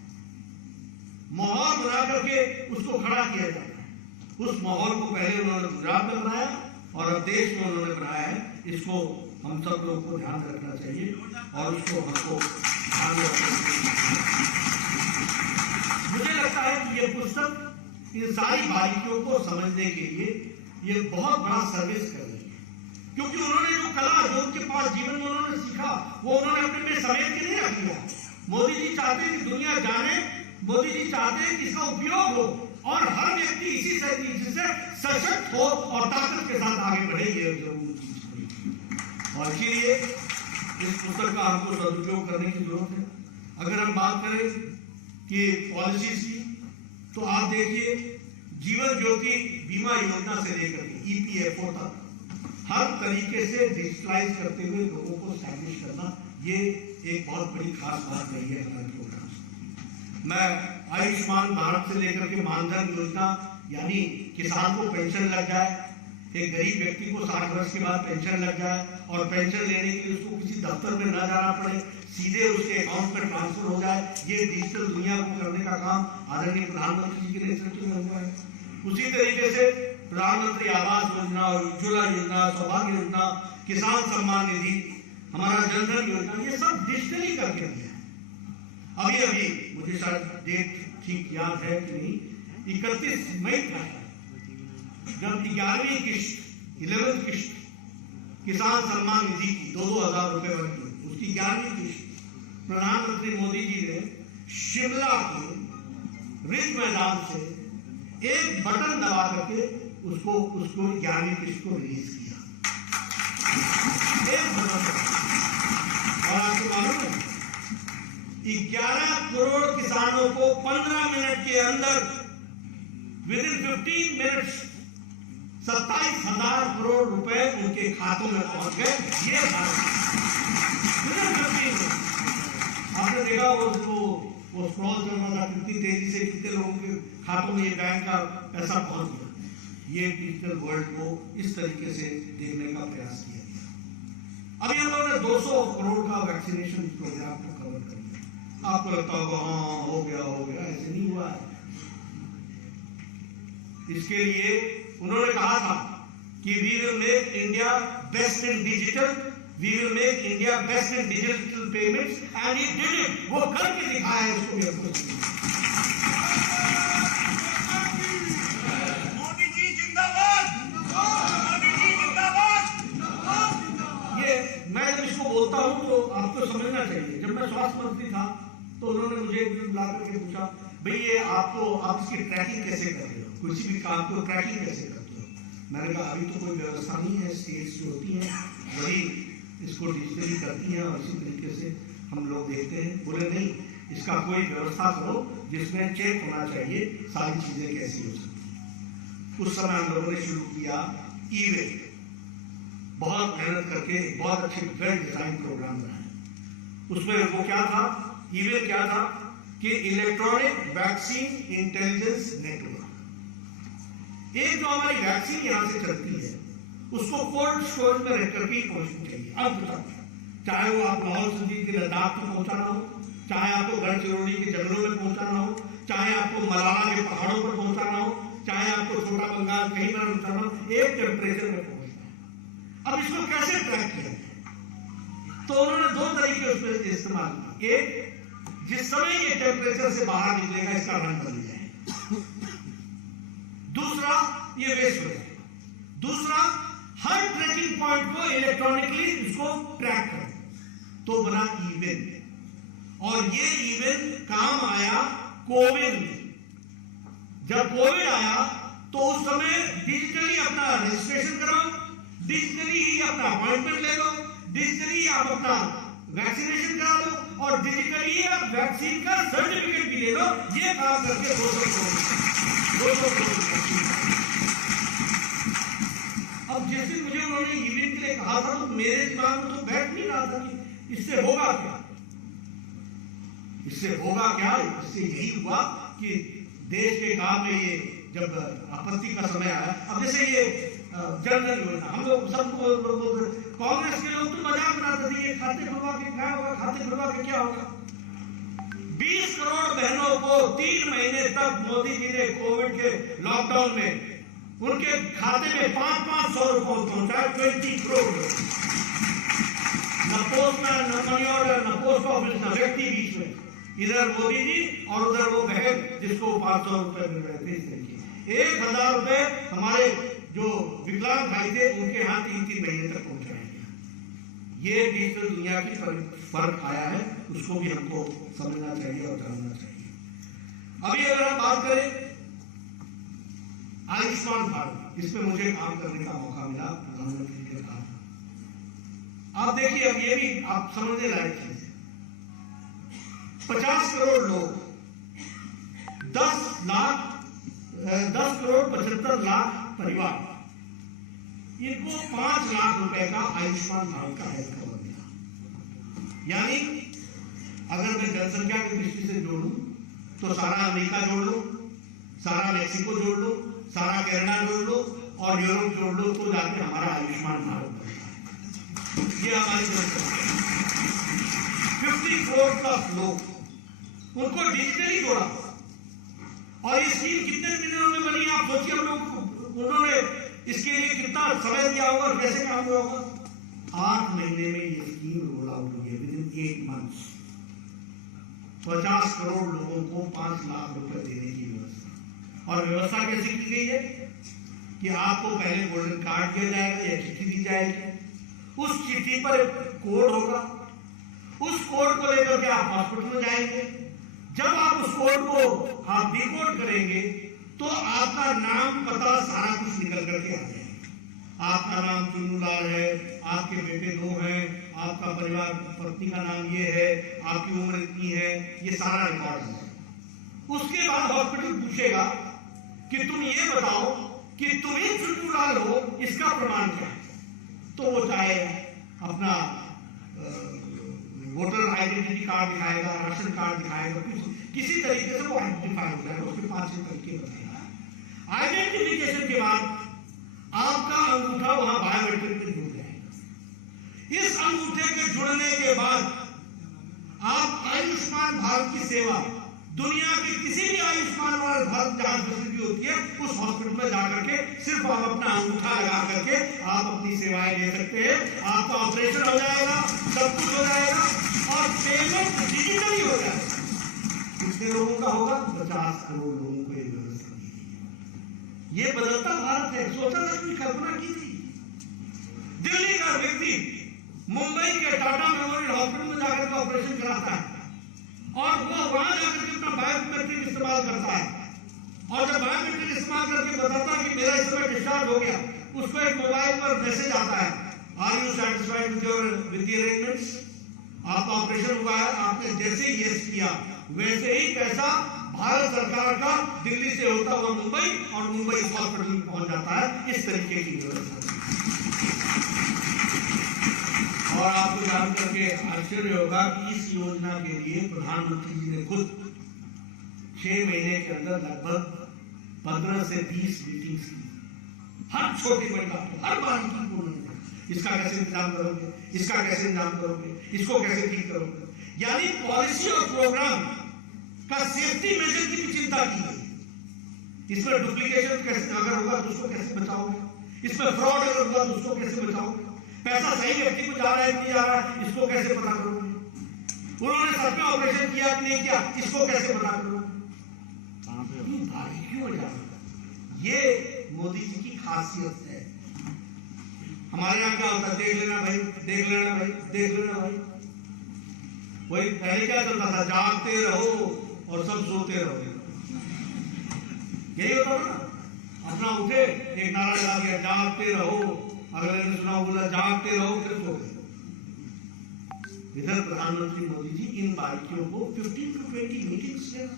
माहौल बना करके उसको खड़ा किया जाता है। उस माहौल को पहले उन्होंने गुजरात में बनाया और अब देश में उन्होंने बनाया है। इसको हम सब लोग को ध्यान रखना चाहिए और उसको हमको ध्यान में रखना चाहिए। मुझे लगता है कि ये पुस्तक इन सारी बारीकियों को समझने के लिए ये बहुत बड़ा सर्विस कर रही है, क्योंकि उन्होंने जो कला, जो उनके पास जीवन में उन्होंने सीखा, वो उन्होंने अपने में समेट के नहीं रख दिया। मोदी जी चाहते कि दुनिया जाने, मोदी जी चाहते हैं कि इसका उपयोग हो और हर व्यक्ति इसी से सशक्त हो और ताकत के साथ आगे बढ़े। ये जरूर चीज है और इसीलिए इस पुस्तक का हमको सदुपयोग करने की जरूरत है। अगर हम बात करें कि पॉलिसीज की, तो आप देखिए जीवन ज्योति बीमा योजना से लेकर के ईपीएफओ तक हर तरीके से डिजिटलाइज करते हुए लोगों को स्टैब्लिश करना, ये एक बहुत बड़ी खास बात रही है हमारे प्रोग्राम से। मैं आयुष्मान भारत से लेकर के मानधन योजना, यानी किसान को पेंशन लग जाए, एक गरीब व्यक्ति को 60 वर्ष के बाद पेंशन लग जाए और पेंशन लेने के लिए उसको किसी दफ्तर में न जाना पड़े, सीधे उसके अकाउंट में ट्रांसफर हो जाए। ये डिजिटल दुनिया को करने का काम आदरणीय प्रधानमंत्री जी के नेतृत्व में हुआ है। उसी तरीके से प्रधानमंत्री आवास योजना, उज्ज्वला योजना, सौभाग्य योजना, किसान सम्मान निधि, हमारा जनधन योजना, ये सब डिजिटली करके दिया है। अभी अभी मुझे शायद डेट ठीक याद है कि नहीं, 31 मई था जब 11वीं किश्त 11th किश्त किसान सम्मान निधि की 2,000 रुपए वाली, उसकी 11वीं किश्त प्रधानमंत्री मोदी जी ने शिमला के रिज मैदान से एक बटन दबा करके उसको 11वीं किश्त को रिलीज किया। एक बटन। और आपको मालूम है 11 करोड़ किसानों को 15 मिनट के अंदर, विद इन 15 मिनट्स 27,000 करोड़ रुपए उनके खातों में पहुंच गए। ये आपने देखा वो स्क्रॉल चल रहा था, कितनी तेजी से कितने लोगों के खातों में ये बैंक का पैसा पहुंच गया। ये डिजिटल वर्ल्ड को इस तरीके से देखने का प्रयास किया गया। अभी हम लोगों ने 200 करोड़ का वैक्सीनेशन प्रोग्राम को कवर कर दिया। आपको लगता होगा हाँ हो गया, ऐसे नहीं हुआ है। इसके लिए उन्होंने कहा था कि we will make India best in digital, we will make India best in digital payments, and he did it. वो करके दिखाया है। इसको भी आपको मोदी जी जिंदाबाद, मोदी जी जिंदाबाद। ये मैं जब इसको बोलता हूं तो आपको समझना चाहिए। जब मैं स्वास्थ्य मंत्री था तो उन्होंने मुझे बुला करके पूछा, भाई ये आप इसकी ट्रैकिंग कैसे कर रहे हो, किसी भी काम को ट्रैकिंग कैसे करते हो? मैंने कहा अभी तो कोई व्यवस्था नहीं है, स्टेट्स जो होती हैं वही इसको डिजिटली करती हैं और इसी तरीके से हम लोग देखते हैं। बोले नहीं, इसका कोई व्यवस्था करो जिसमें चेक होना चाहिए सारी चीजें कैसी हो सकती। उस समय हम लोगों ने शुरू किया ई-वे, बहुत मेहनत करके बहुत अच्छे वेल डिजाइन प्रोग्राम बनाए। उसमें वो क्या था, ई-वे क्या था कि इलेक्ट्रॉनिक वैक्सीन इंटेलिजेंस नेटवर्क। एक जो हमारी वैक्सीन यहां से चलती है उसको कोल्ड स्टोरेज में रह करके ही पहुंचनी चाहिए अब तक, चाहे वो आप लाहौल स्पीति के लद्दाख में पहुंचाना हो, चाहे आपको गढ़चिरौली के जंगलों में पहुंचाना हो, चाहे आपको मलाला के पहाड़ों पर पहुंचाना हो, चाहे आपको छोटा बंगाल कहीं पर पहुंचाना हो, एक टेम्परेचर में पहुंचना है। अब इसको कैसे ट्रैक किया? तो उन्होंने 2 तरीके उसमें इस्तेमाल किए। एक, जिस समय ये टेम्परेचर से बाहर निकलेगा इसका रंग बदल जाए। दूसरा, ये वेस्ट हो जाए। दूसरा, हर ट्रैकिंग पॉइंट को इलेक्ट्रॉनिकली इसको ट्रैक करें, तो बना ई-विन। और ये ई-विन काम आया कोविड में। जब कोविड आया तो उस समय डिजिटली अपना रजिस्ट्रेशन कराओ, डिजिटली ही अपना अपॉइंटमेंट ले लो, डिजिटली आप अपना वैक्सीनेशन करा लो और डिजिटली आप वैक्सीन का सर्टिफिकेट भी ले लो। ये काम करके 200 करोड़। अब जैसे मुझे उन्होंने इवेंट के लिए कहा था तो मेरे दिमाग में तो बैठ नहीं रहा था कि इससे होगा क्या, इससे होगा क्या। इससे यही हुआ कि देश के काम में ये जब आपत्ति का समय आया, अब जैसे ये जनधन योजना, हम लोग सबको कांग्रेस के लोग तो मजाक बनाते थे, ये खाते खुलवा के क्या होगा, खाते खुलवा के क्या होगा। 20 करोड़ बहनों को 3 महीने तक मोदी जी ने कोविड के लॉकडाउन में उनके खाते में 500 रुपए पहुंचाए, 20 करोड़। न पोस्टमैन, न मनी ऑर्डर, न पोस्ट ऑफिस, न व्यक्ति बीच में, इधर मोदी जी और उधर वो बहन जिसको 500 रुपए मिल रहे थे। 1000 रुपए हमारे जो विकलांग भाई थे उनके यहाँ 3 महीने तक पहुंचाएंगे। ये डिजिटल दुनिया की फर्क आया है, उसको भी हमको समझना चाहिए और जानना चाहिए। अभी अगर हम बात करें आयुष्मान भारत, इसमें मुझे काम करने का मौका मिला प्रधानमंत्री के साथ। आप देखिए, अब ये भी आप समझने लायक चीज है। 50 करोड़ लोग, 10 करोड़ 75 लाख परिवार, इनको 5 लाख रुपए का आयुष्मान भारत का हेल्थ कवर मिला। यानी अगर मैं जनसंख्या की दृष्टि से जोड़ूं तो सारा अमेरिका जोड़ लो, सारा मैक्सिको जोड़ लो, सारा कनाडा जोड़ लो और यूरोप जोड़ लो, तो जाके हमारा आयुष्मान भारत बनता है। ये हमारी जनसंख्या 50 करोड़ प्लस लोग, उनको डिजिटली जोड़ा। और ये स्कीम कितने दिनों में बनी, आप सोचिए। उन्होंने इसके लिए कितना समय दिया होगा और कैसे काम हुआ होगा। 8 महीने में ये स्कीम रोल आउट हुई है, विदिन 8 मंथ्स। 50 करोड़ लोगों को 5 लाख रुपए देने की व्यवस्था। और व्यवस्था कैसे की गई है कि आपको पहले गोल्डन कार्ड दिया जाएगा या चिट्ठी दी जाएगी। उस चिट्ठी पर एक कोड होगा, उस कोड को लेकर के आप हॉस्पिटल में जाएंगे। जब आप उस कोड को आप डिकोड करेंगे तो आपका नाम, पता, सारा कुछ निकल करके आ जाएगा। आपका नाम चुन्नूलाल है, आपके बेटे 2 हैं, आपका परिवार पत्नी का नाम ये है, आपकी उम्र इतनी है, ये सारा रिकॉर्ड है। उसके बाद हॉस्पिटल पूछेगा कि तुम ये बताओ कि तुम ही चुन्नूलाल हो, इसका प्रमाण क्या है। तो वो चाहे अपना वोटर आइडेंटिटी कार्ड दिखाएगा, राशन कार्ड दिखाएगा, किसी तरीके से वो आइडेंटिफाई हो जाएगा। उसके 5 तरीके बताएगा। आइडेंटिफिकेशन के बाद आपका अंगूठा वहां बायोमेट्रिक में जुड़ जाएगा। इस अंगूठे के जुड़ने के बाद आप आयुष्मान भारत की सेवा, दुनिया के किसी भी आयुष्मान भारत जहां फैसिलिटी होती है, उस हॉस्पिटल में जाकर के सिर्फ आप अपना अंगूठा लगा करके आप अपनी सेवाएं ले सकते हैं। आपका ऑपरेशन हो जाएगा, सब कुछ हो जाएगा और पेमेंट डिजिटली हो जाएगा। कितने लोगों का होगा? 50 करोड़ लोगों को ये व्यवस्था दी गई। ये बदलता भारत है, सोचा था कि कल्पना की थी। दिल्ली का व्यक्ति मुंबई के टाटा मेमोरियल हॉस्पिटल में जाकर के ऑपरेशन कराता है और वो वहां जाकर के अपना बायोमेट्रिक इस्तेमाल करता है। और जब बायोमेट्रिक इस्तेमाल करके बताता है कि मेरा इस समय डिस्चार्ज हो गया, उसको एक मोबाइल पर मैसेज आता है, are you satisfied with your arrangements. आपका ऑपरेशन हुआ है, आपने जैसे ही यस किया वैसे ही पैसा भारत सरकार का दिल्ली से होता हुआ मुंबई और मुंबई हॉस्पिटल में पहुंच जाता है। इस तरीके की व्यवस्था। और आपको जान करके आश्चर्य होगा कि इस योजना के लिए प्रधानमंत्री जी ने खुद 6 महीने के अंदर लगभग 15 से 20 मीटिंग्स की। हर छोटी बड़ी बात, हर बात की पूर्ण, इसका कैसे इंतजाम करोगे, इसका कैसे इंतजाम करोगे, इसको कैसे ठीक करोगे। यानी पॉलिसी और प्रोग्राम का सेफ्टी मेजर की भी चिंता की गई। इसमें डुप्लीकेशन कैसे अगर होगा तो उसको कैसे बचाओगे, इसमें फ्रॉड अगर होगा तो उसको कैसे बचाओगे, पैसा सही व्यक्ति को जा रहा है नहीं जा रहा है, इसको कैसे पता करोगे, उन्होंने सच में ऑपरेशन किया कि नहीं किया, इसको कैसे पता करोगे। ये मोदी जी की खासियत है। हमारे यहाँ क्या होता है, देख लेना भाई, देख लेना भाई, देख लेना भाई। वही पहले क्या चलता था, जागते रहो और सब सोते रहो। यही होता था ना। अपना उठे, एक नारा लगा दिया, जागते रहो, अगले ने सुना बोला जागते रहो, फिर सो गए। इधर प्रधानमंत्री मोदी जी इन बारीकियों को 15 to 20 मीटिंग्स लेना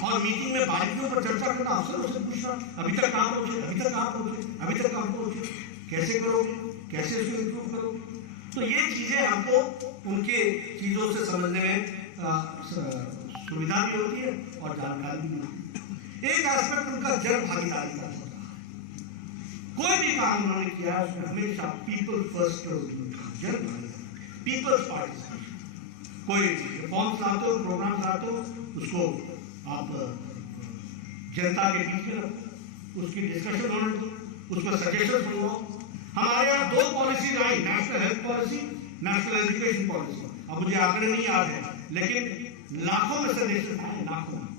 और मीटिंग में बारीकियों पर चर्चा करना, अफसरों से पूछना, अभी तक कहां पहुंचे, अभी तक कहां पहुंचे, अभी तक कहां पहुंचे, कैसे करोगे, कैसे इसको इंप्रूव करोगे। तो ये चीजें हमको उनके चीजों से समझने में सुविधा भी होती है और जानकारी भी होती है। एक एस्पेक्ट उनका जन भागीदारी का होता है। कोई भी काम उन्होंने किया उसमें हमेशा पीपल फर्स्ट जन भागीदारी, पीपल्स पार्टिसिपेशन। कोई रिफॉर्म्स लाते हो, प्रोग्राम लाते हो, उसको आप जनता के बीच में रखो, उसकी डिस्कशन होने दो, उसमें सजेशन सुनो। हमारे यहाँ 2 पॉलिसीज आई, national health policy, national education policy. अब मुझे आंकड़े नहीं याद है, लेकिन लाखों में सजेशन आए, लाखों में।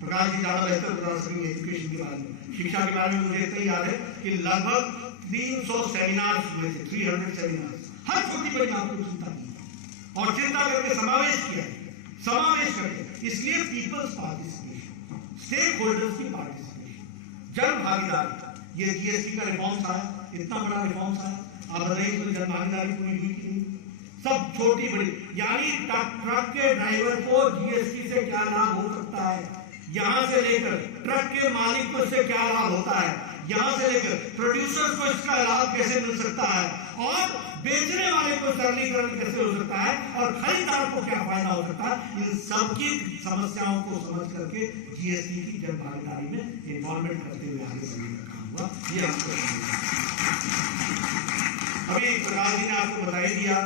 प्रकाश जी ज्यादा बेहतर बता सकेंगे एजुकेशन के बारे में, शिक्षा के बारे में। मुझे इतना याद है कि लगभग 300 सेमिनार हुए थे, 300 सेमिनार, हर छोटी बड़ी बात को चिंता की और चिंता करके समावेश किया, समावेश करके। इसलिए पीपल्स पार्टिसिपेशन, स्टेक होल्डर्स की पार्टिसिपेशन, जन भागीदारी। ये जीएसटी का रिफॉर्म्स आया, इतना बड़ा रिफॉर्म्स आया, आप बताइए तो जन भागीदारी पूरी हुई कि नहीं? सब छोटी बड़ी, यानी ट्रक के ड्राइवर को जीएसटी से क्या लाभ हो सकता है, यहां से लेकर ट्रक के मालिक को इससे क्या लाभ होता है, यहां से लेकर प्रोड्यूसर्स को इसका लाभ कैसे मिल सकता है, और बेचने वाले को सरलीकरण कैसे हो सकता है, और खरीदार को क्या फायदा हो सकता है। इन सब की समस्याओं को समझ करके जीएसटी की जन भागीदारी में इन्वॉल्वमेंट करते हुए आगे बढ़ने का काम हुआ। ये आपको अभी प्रकाश जी ने आपको बता ही दिया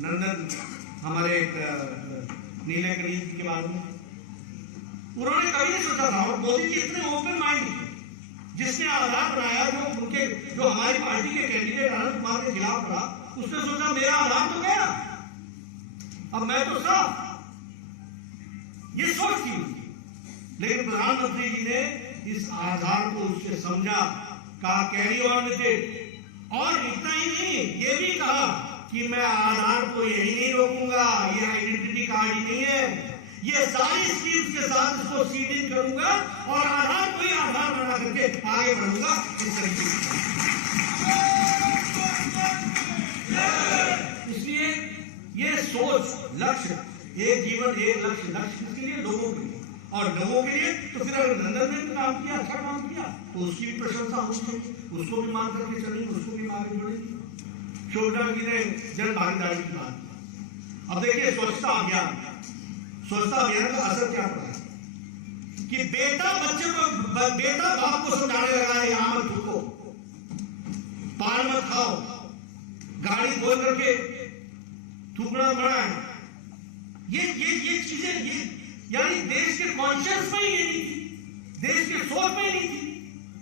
नंदन हमारे नीले करीब के बारे में। उन्होंने कभी नहीं सोचा था, और मोदी जी इतने ओपन माइंड थे, जिसने आधार बनाया, जो उनके जो हमारी पार्टी के कैंडिडेट आनंद कुमार के खिलाफ रहा, उसने सोचा मेरा आधार तो गया, अब मैं तो साफ, ये सोच थी उनकी। लेकिन प्रधानमंत्री जी ने इस आधार को उससे समझा, कहा कैरी ऑन विद इट, और इतना ही नहीं, ये भी कहा कि मैं आधार को यही नहीं रोकूंगा, ये आइडेंटिटी कार्ड ही नहीं है, ये सारी स्कीम्स के साथ इसको सीड इन करूंगा और आधार को ही आधार बना करके आगे बढ़ूंगा। इस तरीके से इसलिए ये सोच, लक्ष्य, एक जीवन एक लक्ष्य, लक्ष्य किसके लिए, लोगों के लिए, और लोगों के लिए। तो फिर अगर नंदन ने काम किया, अच्छा काम किया, तो उसकी भी प्रशंसा होनी चाहिए, उसको भी मान करके चलेंगे, उसको भी आगे बढ़ेंगे। शोभना जी ने जन भागीदारी की बात की। अब देखिए स्वच्छता अभियान, स्वच्छता अभियान का असर क्या पड़ा कि बेटा बच्चे को, बेटा बाप को समझाने लगा है, यहां मत थूको, पान मत खाओ, गाड़ी खोल करके थूकना मना है। ये चीजें, ये यानी देश के कॉन्शियस में ही नहीं थी, देश के सोच में ही नहीं थी,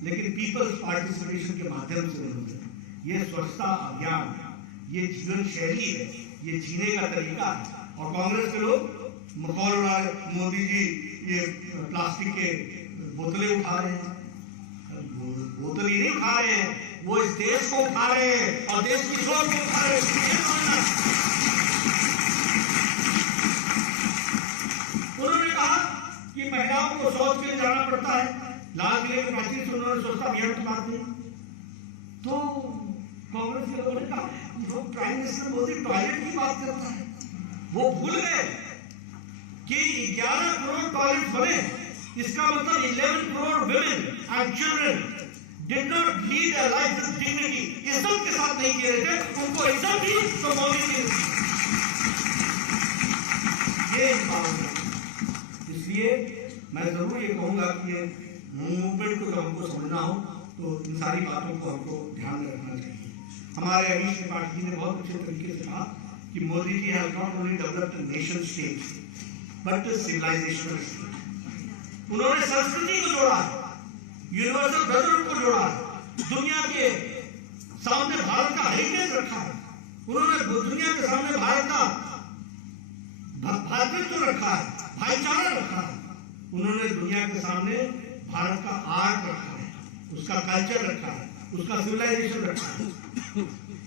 लेकिन पीपल्स पार्टिसिपेशन के माध्यम से होते हैं। ये स्वच्छता अभियान, ये जीवन शैली है, ये जीने का तरीका है। और कांग्रेस के लोग मखौल उड़ा रहे, मोदी जी ये प्लास्टिक के बोतलें उठा रहे हैं, बोतल ही नहीं उठा रहे हैं, वो इस देश को उठा रहे हैं और देश की सोच को उठा रहे हैं। उन्होंने कहा कि महिलाओं को शौच के लिए जाना पड़ता है, लाल किले के प्राचीन से उन्होंने स्वच्छता अभियान की बात की। तो कांग्रेस के लोगों ने कहा जो प्राइम मिनिस्टर मोदी टॉयलेट की बात करता है, वो भूल गए कि 11 करोड़ टॉयलेट बने, इसका मतलब 11 crore women and children did not lead a life with dignity, इज्जत के साथ नहीं किए थे, उनको इज्जत दी तो मोदी ने ये इसलिए मैं जरूर ये कहूंगा कि ये मूवमेंट को हमको समझना हो तो इन सारी बातों को हमको ध्यान में रखना चाहिए। हमारे अमीश त्रिपाठी जी ने बहुत अच्छे तरीके से कहा कि Modi ji have not only developed nation state but civilizational state. उन्होंने संस्कृति को जोड़ा, यूनिवर्सल ब्रदरहुड को जोड़ा, दुनिया के सामने भारत का हेरिटेज रखा है, उन्होंने दुनिया के सामने भारत का भातृत्व रखा है, भाईचारा रखा है, उन्होंने दुनिया के सामने भारत का आर्ट रखा है, उसका कल्चर रखा है, उसका सिविलाइजेशन रखा है।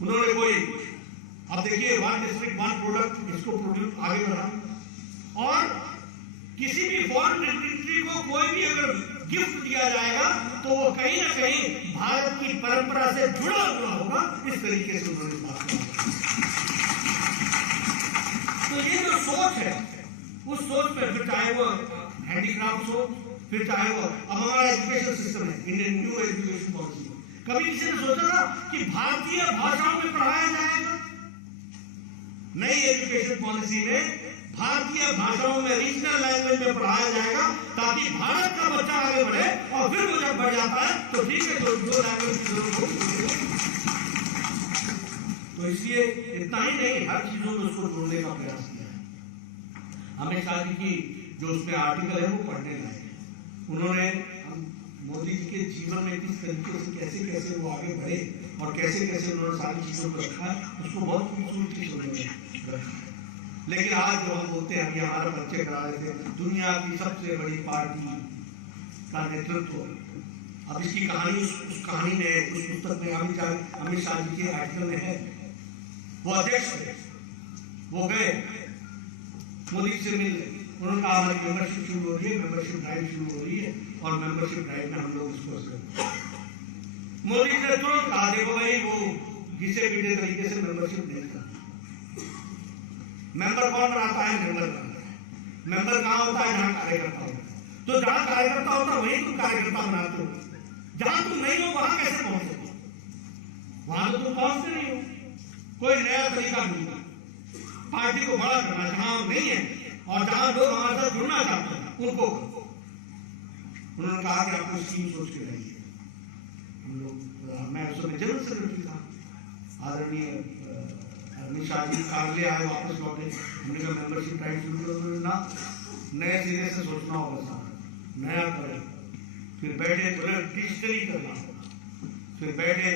उन्होंने कोई, अब देखिए वन डिस्ट्रिक्ट वन प्रोडक्ट, इसको प्रोड्यूस आगे बढ़ा, और किसी भी फॉरेन कंट्री को कोई भी अगर गिफ्ट दिया जाएगा तो वो कहीं ना कहीं भारत की परंपरा से जुड़ा हुआ होगा। इस तरीके से उन्होंने बात की। तो ये जो सोच है, उस सोच में फिर चाहे वो हैंडीक्राफ्ट हो, फिर चाहे वो अब हमारा एजुकेशन सिस्टम है, इंडियन न्यू एजुकेशन पॉलिसी, कभी किसी ने सोचा था कि भारतीय भाषाओं में पढ़ाया जाएगा? नई एजुकेशन पॉलिसी में भारतीय भाषाओं में, रीजनल लैंग्वेज में पढ़ाया जाएगा, ताकि भारत का बच्चा आगे बढ़े। और फिर वो जब बढ़ जाता है तो ठीक है, जो लैंग्वेज की जरूरत हो। तो इसलिए इतना ही नहीं, हर चीजों में उसको जोड़ने का प्रयास किया है। अमित शाह जी की जो उसमें आर्टिकल है वो पढ़ने लायक है। उन्होंने मोदी जी के जीवन में किस तरीके से कैसे कैसे वो आगे बढ़े और कैसे कैसे उन्होंने सारी चीजों को रखा है, उसको बहुत खूबसूरती से उन्होंने रखा। लेकिन आज जो हम बोलते हैं, अभी हमारे बच्चे करा रहे थे, दुनिया की सबसे बड़ी पार्टी का नेतृत्व। अब इसकी कहानी उस कहानी में, उस पुस्तक में अमित शाह जी के आर्टिकल में है। वो अध्यक्ष थे, वो गए मोदी से मिले, उन्होंने कहा हमारी मेंबरशिप शुरू हो रही है, मेंबरशिप ड्राइव शुरू हो रही है और मेंबरशिप ड्राइव में हम लोग डिस्कस करें। मोदी जी ने तुरंत कहा, देखो भाई, वो घिसे पीटे तरीके से मेंबरशिप नहीं करती। मेंबर कौन बनाता है? मेंबर बनाता है। मेंबर कहाँ होता है? जहां कार्यकर्ता होता है। तो जहां कार्यकर्ता होता है वहीं तुम कार्यकर्ता बनाते हो। जहां तुम नहीं हो वहां कैसे पहुंचोगे? वहां तो तुम पहुंचते नहीं हो। कोई नया तरीका ढूंढना, पार्टी को बड़ा करना, जहां नहीं है और जहां लोग हमारे साथ जुड़ना चाहते हैं उनको। उन्होंने कहा कि आपको स्कीम सोच के रहिए। हम लोग, मैं उस समय जनरल सेक्रेटरी था, आदरणीय अमित शाह जी कार्यालय आए, वापस लौटे। हमने कहा मेंबरशिप ड्राइव शुरू करो ना, नए सिरे से सोचना होगा साहब, नया करें। फिर बैठे, बोले डिजिटली करना। फिर बैठे,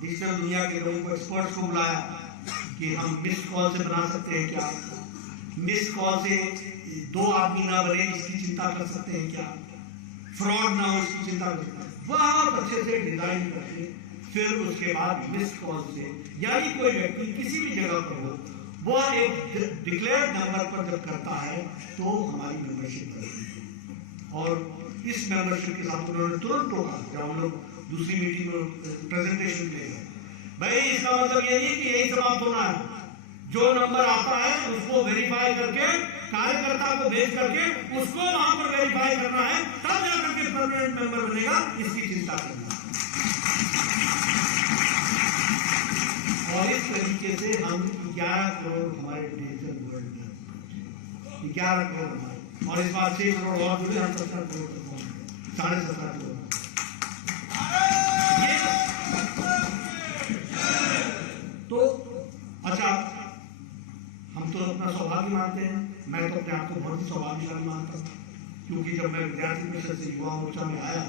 डिजिटल दुनिया के लोगों को, एक्सपर्ट्स को बुलाया कि हम मिस कॉल से बना सकते हैं क्या, मिस कॉल से 2 आदमी ना बने इसकी चिंता कर सकते हैं क्या, फ्रॉड ना हो इसकी चिंता कर सकते हैं। बहुत अच्छे से डिजाइन करके फिर उसके बाद मिस कॉल से, यानी कोई व्यक्ति किसी भी जगह पर हो, वो एक डिक्लेयर्ड नंबर पर जब करता है तो हमारी मेंबरशिप करती है। और इस मेंबरशिप के साथ उन्होंने तुरंत टोका, जब हम लोग दूसरी मीटिंग में प्रेजेंटेशन दे गए, भाई इसका मतलब ये नहीं कि यही समाप्त होना है। जो नंबर आता है उसको वेरीफाई करके, कार्यकर्ता को भेज करके उसको वहां पर वेरीफाई करना है, तब जाकर के परमानेंट मेंबर बनेगा। इसकी चिंता करना। और इस तरीके से हम 11 करोड़ हमारे डिजिटल वर्ल्ड में 11 करोड़ हमारे, और इस बार 6 करोड़ और जुड़े, हम 17 करोड़ तक पहुंच गए, 17.5 करोड़। तो अच्छा, हम तो अपना सौभाग्य मानते हैं। मैं तो अपने आप को बहुत ही सौभाग्यशाली मानता हूँ, क्योंकि जब मैं विद्यार्थी परिषद से युवा मोर्चा में आया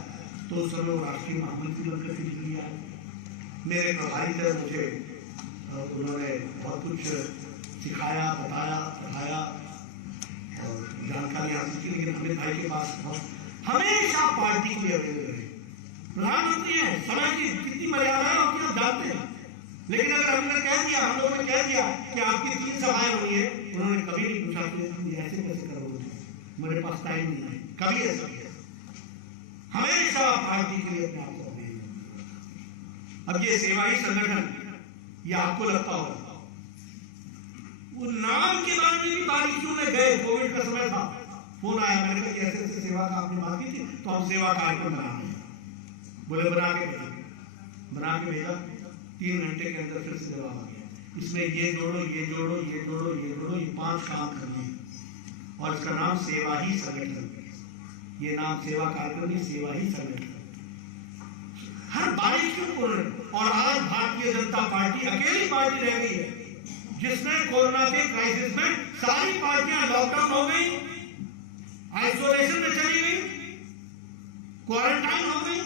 तो उस समय वो राष्ट्रीय महामंत्री बनकर के निकली आए। मेरे प्रभारी थे, मुझे उन्होंने बहुत कुछ सिखाया, बताया, पढ़ाया और जानकारी हासिल की। लेकिन अमित भाई के पास हमेशा पार्टी के लिए अवेलेबल रहे। प्रधानमंत्री है, समय की कितनी मर्यादा है उनकी आप जानते हैं। लेकिन अगर हमने कह दिया, हम लोगों ने कह दिया कि आपकी 3 सभाएं होनी है, उन्होंने कभी नहीं पूछा कि ऐसे कैसे करोगे, मेरे पास टाइम नहीं है, कभी ऐसा किया। हमेशा पार्टी के लिए अपने आप को अवेलेबल। अब ये सेवा ही संगठन, ये आपको लगता होगा, वो नाम के बाद में भी बारीकियों में गए। कोविड का समय था, फोन आया, मैंने कहा ऐसे ऐसे सेवा का आपने बात की थी, तो हम सेवा कार्यक्रम बना रहे हैं। बोले बना के भेजा। 3 घंटे के अंदर फिर से जवाब आ गया, इसमें ये जोड़ो, ये जोड़ो, ये जोड़ो, ये जोड़ो, ये 5 काम करने हैं। और इसका नाम सेवा ही संगठन है। ये नाम सेवा कार्यक्रम नहीं, सेवा ही संगठन। हर बारीकियों को, और आज भारतीय जनता पार्टी अकेली पार्टी रह गई है जिसमें कोरोना के क्राइसिस में सारी पार्टियां लॉकडाउन हो गई, आइसोलेशन में चली गई, क्वारंटाइन हो गई।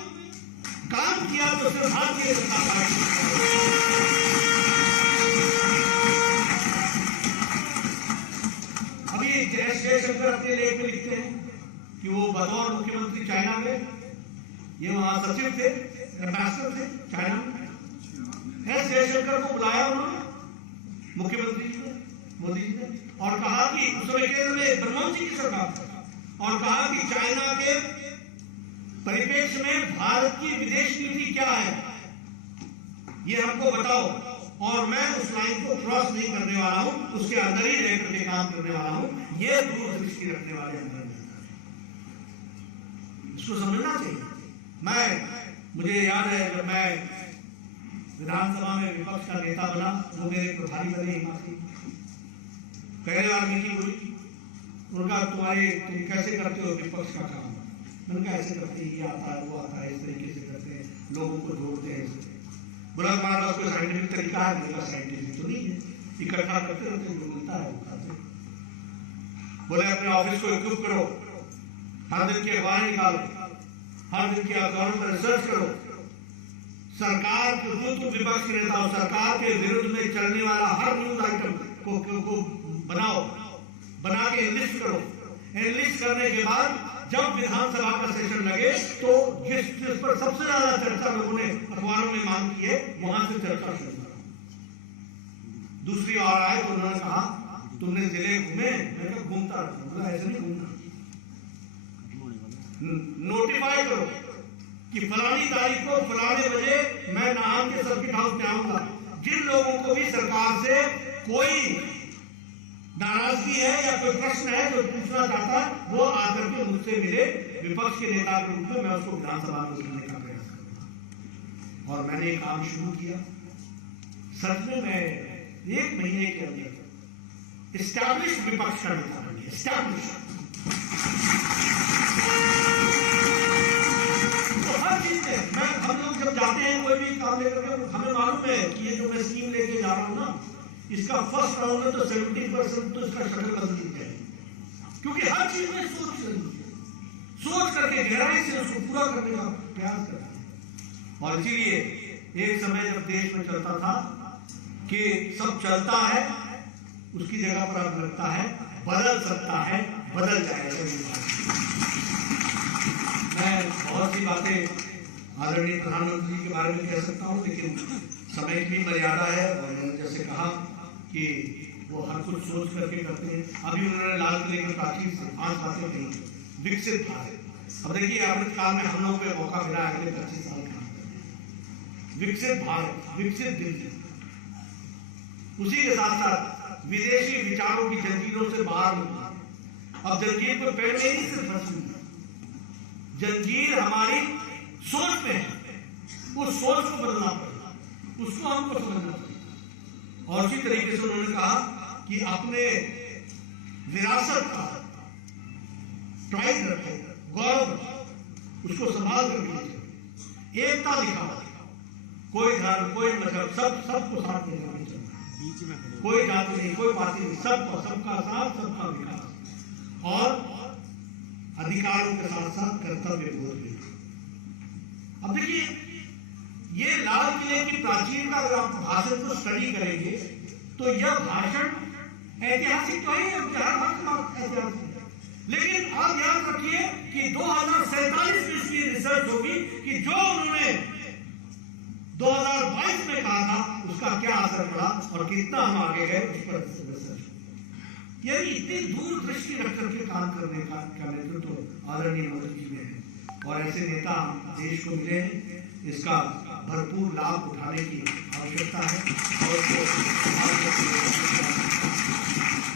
काम किया तो सिर्फ भारतीय जनता पार्टी। अभी एस जयशंकर अपने लेख में लिखते हैं कि वो बतौर मुख्यमंत्री चाइना गए, ये वहां सचिव थे, एम्बेसडर थे चाइना में। एस जयशंकर को बुलाया उन्होंने, मुख्यमंत्री जी ने, मोदी जी ने, और कहा कि उस समय केंद्र में मनमोहन सिंह की सरकार थी, और कहा कि चाइना के परिप्रेक्ष्य में भारत की विदेश नीति क्या है, ये हमको बताओ, और मैं उस लाइन को क्रॉस नहीं करने वाला हूं, उसके अंदर ही रह करके काम करने वाला हूं। ये दूरदृष्टि रखने वाले अंदर, इसको समझना चाहिए। मुझे याद है जब मैं विधानसभा में विपक्ष का नेता बना, वो मेरे प्रभारी बने हिमाचल, पहले बार मीटिंग हुई, उनका तुम कैसे करते हो विपक्ष का काम? मैंने कहा ऐसे करते, ये आता है वो आता है, इस तरीके से करते हैं, लोगों को जोड़ते हैं। बोला तुम्हारे पास कोई साइंटिफिक तरीका है? मेरे पास साइंटिफिक तो नहीं है, इकट्ठा करते रहते, जो मिलता है वो खाते। बोले अपने ऑफिस को इक्विप करो, हर दिन की अखबार निकालो, हर दिन के अखबारों पर रिसर्च करो, सरकार के जो विपक्ष के नेता सरकार के विरुद्ध में चलने वाला हर न्यूज आइटम को बनाओ, बना के एनलिस्ट करो। एनलिस्ट करने के बाद जब विधानसभा का सेशन लगे तो जिस पर सबसे ज्यादा चर्चा लोगों ने अखबारों में मांग की है वहां से चर्चा शुरू करो। दूसरी बार आए तो उन्होंने कहा तुमने जिले घूमे? मैंने कहा घूमता रहता, ऐसे नहीं घूमना, नोटिफाई करो कि फलानी तारीख को फलाने बजे मैं नाहन के सर्किट हाउस में आऊंगा। जिन लोगों को भी सरकार से कोई नाराजगी है या कोई प्रश्न है जो पूछना चाहता है वो आकर के मुझसे मिले, विपक्ष के नेता के रूप में मैं उसको विधानसभा में सुनने का प्रयास करूंगा। और मैंने काम शुरू किया। सच में मैं 1 महीने के अंदर एस्टैब्लिश विपक्ष का नेता बन गया। एस्टैब्लिश हम लोग जब जाते हैं कोई भी काम लेकर के, हमें मालूम है कि ये जो मैं स्कीम लेके जा रहा हूं ना, इसका फर्स्ट राउंड में तो 70% तो इसका शक्ल बदल है, क्योंकि हर चीज में सोच करके गहराई से उसको पूरा करने का प्रयास करते हैं। और इसीलिए एक समय जब देश में चलता था कि सब चलता है उसकी जगह पर अब लगता है बदल सकता है, बदल जाएगा। मैं बहुत सी बातें आदरणीय प्रधानमंत्री के बारे में कह सकता हूं, लेकिन समय की मर्यादा है। और मैंने जैसे कहा कि वो हर कुछ सोच करके करते हैं। अभी उन्होंने लाल किले की प्राचीर से 5 बातें कही, विकसित भारत। अब देखिए अमृत काल में हम लोगों को मौका मिला अगले 25 साल का, विकसित भारत, विकसित दिल्ली। उसी के साथ साथ विदेशी विचारों की जंजीरों से बाहर निकलना। अब जंजीर को पेड़ में नहीं सिर्फ फंसी, जंजीर हमारी सोच में है, उस सोच को बदलना पड़ेगा, उसको हमको समझना पड़ेगा। और इसी तरीके से उन्होंने कहा कि अपने विरासत का प्राइड रखे, गौरव उसको संभाल कर रखिए, एकता दिखाओ, कोई धर्म कोई मजहब सबको साथ में लेना चाहिए, कोई जाति नहीं कोई पार्टी नहीं, सबका साथ सबका विकास और अधिकारों के साथ साथ कर्तव्य बोध भी। अब देखिए ये लाल किले की प्राचीर का अगर आप भाषण को स्टडी करेंगे तो यह भाषण ऐतिहासिक तो है, ऐतिहासिक, लेकिन आप याद रखिए कि 2047 में इसकी रिसर्च होगी कि जो उन्होंने 2022 में कहा था उसका क्या असर पड़ा और कितना हम आगे गए उस पर रिसर्च। यानी इतनी दूरदृष्टि रख करके काम करने का नेतृत्व आदरणीय मोदी जी ने है। और ऐसे नेता देश को मिले, इसका भरपूर लाभ उठाने की आवश्यकता है। और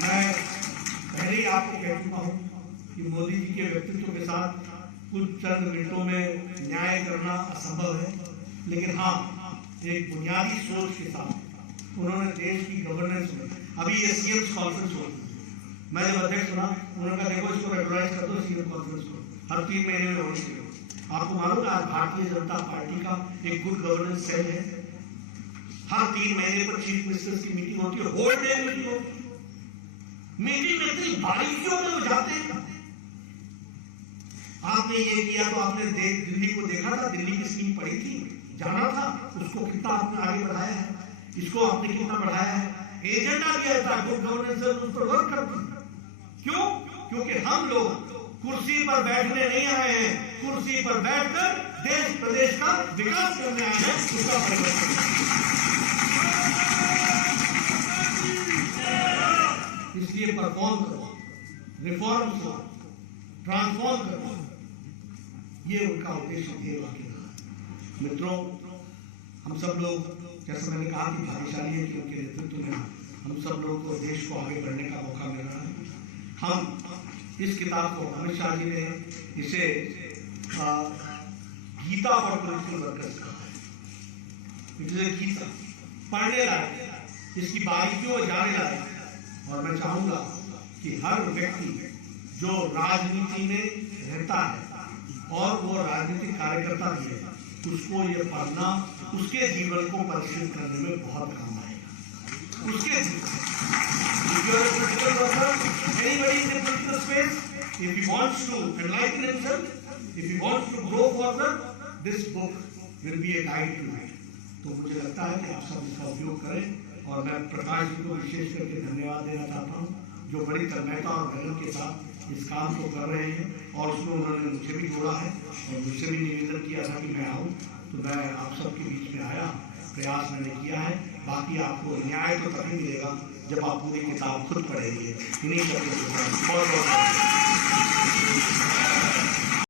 मैं पहले ही आपको कह चुका हूं कि मोदी जी के व्यक्तित्व के साथ कुछ चंद मिनटों में न्याय करना असंभव है, लेकिन हाँ एक बुनियादी सोच के साथ उन्होंने देश की गवर्नेंस में अभी ये सीएम कॉन्फ्रेंस हो, मैं जब अध्यक्ष बना उन्होंने कहा देखो इसको रेगुलराइज कर दो सीएम कॉन्फ्रेंस को, हर 3 महीने में होनी चाहिए। आपको मालूम है आज भारतीय जनता पार्टी का एक गुड गवर्नेंस सेल है, हर 3 महीने पर चीफ मिनिस्टर्स की मीटिंग होती है, होल डे मीटिंग होती है। मीटिंग में इतनी बारीकियों में वो जाते हैं। आपने ये किया तो आपने दिल्ली को देखा था, दिल्ली की स्कीम पड़ी थी, जाना था, उसको कितना आपने आगे बढ़ाया है, इसको आपने कितना बढ़ाया है, एजेंडा दिया था गुड गवर्नेंस उस पर वर्क करते। क्यों? क्योंकि हम लोग कुर्सी पर बैठने नहीं आए हैं, कुर्सी पर बैठकर देश प्रदेश का विकास करने आए हैं, उसका परिवर्तन। इसलिए परफॉर्म करो, रिफॉर्म करो, ट्रांसफॉर्म करो, ये उनका उद्देश्य थे। मित्रों हम सब लोग जैसे मैंने कहा कि भाग्यशाली है कि उनके नेतृत्व में हम सब लोग को देश को आगे बढ़ने का मौका मिल रहा है। हम इस किताब को अमित शाह जी ने इसे गीता फॉर पॉलिटिकल वर्कर्स कहा है। गीता पढ़ने लायक, इसकी बारीकियों जाने लायक, और मैं चाहूंगा कि हर व्यक्ति जो राजनीति में रहता है और वो राजनीतिक कार्यकर्ता भी है, उसको ये पढ़ना उसके जीवन को परिष्कृत करने में बहुत काम आएगा। उसके जीवन if you are a political worker, anybody in the political space, if he wants to enlighten himself, if he wants to grow further, this book will be a guide to him. तो मुझे लगता है कि आप सब इसका उपयोग करें और मैं प्रकाश जी को विशेष करके धन्यवाद देना चाहता हूँ, जो बड़ी तन्मयता और मेहनत के साथ इस काम को कर रहे हैं और उसमें उन्होंने मुझे भी जोड़ा है और मुझसे भी निवेदन किया था कि मैं आऊँ, तो मैं आप सबके बीच में आया, प्रयास मैंने किया है। बाकी आपको न्याय तो तभी मिलेगा जब आप पूरी किताब खुद पढ़ेंगे। इन्हीं सब बहुत बहुत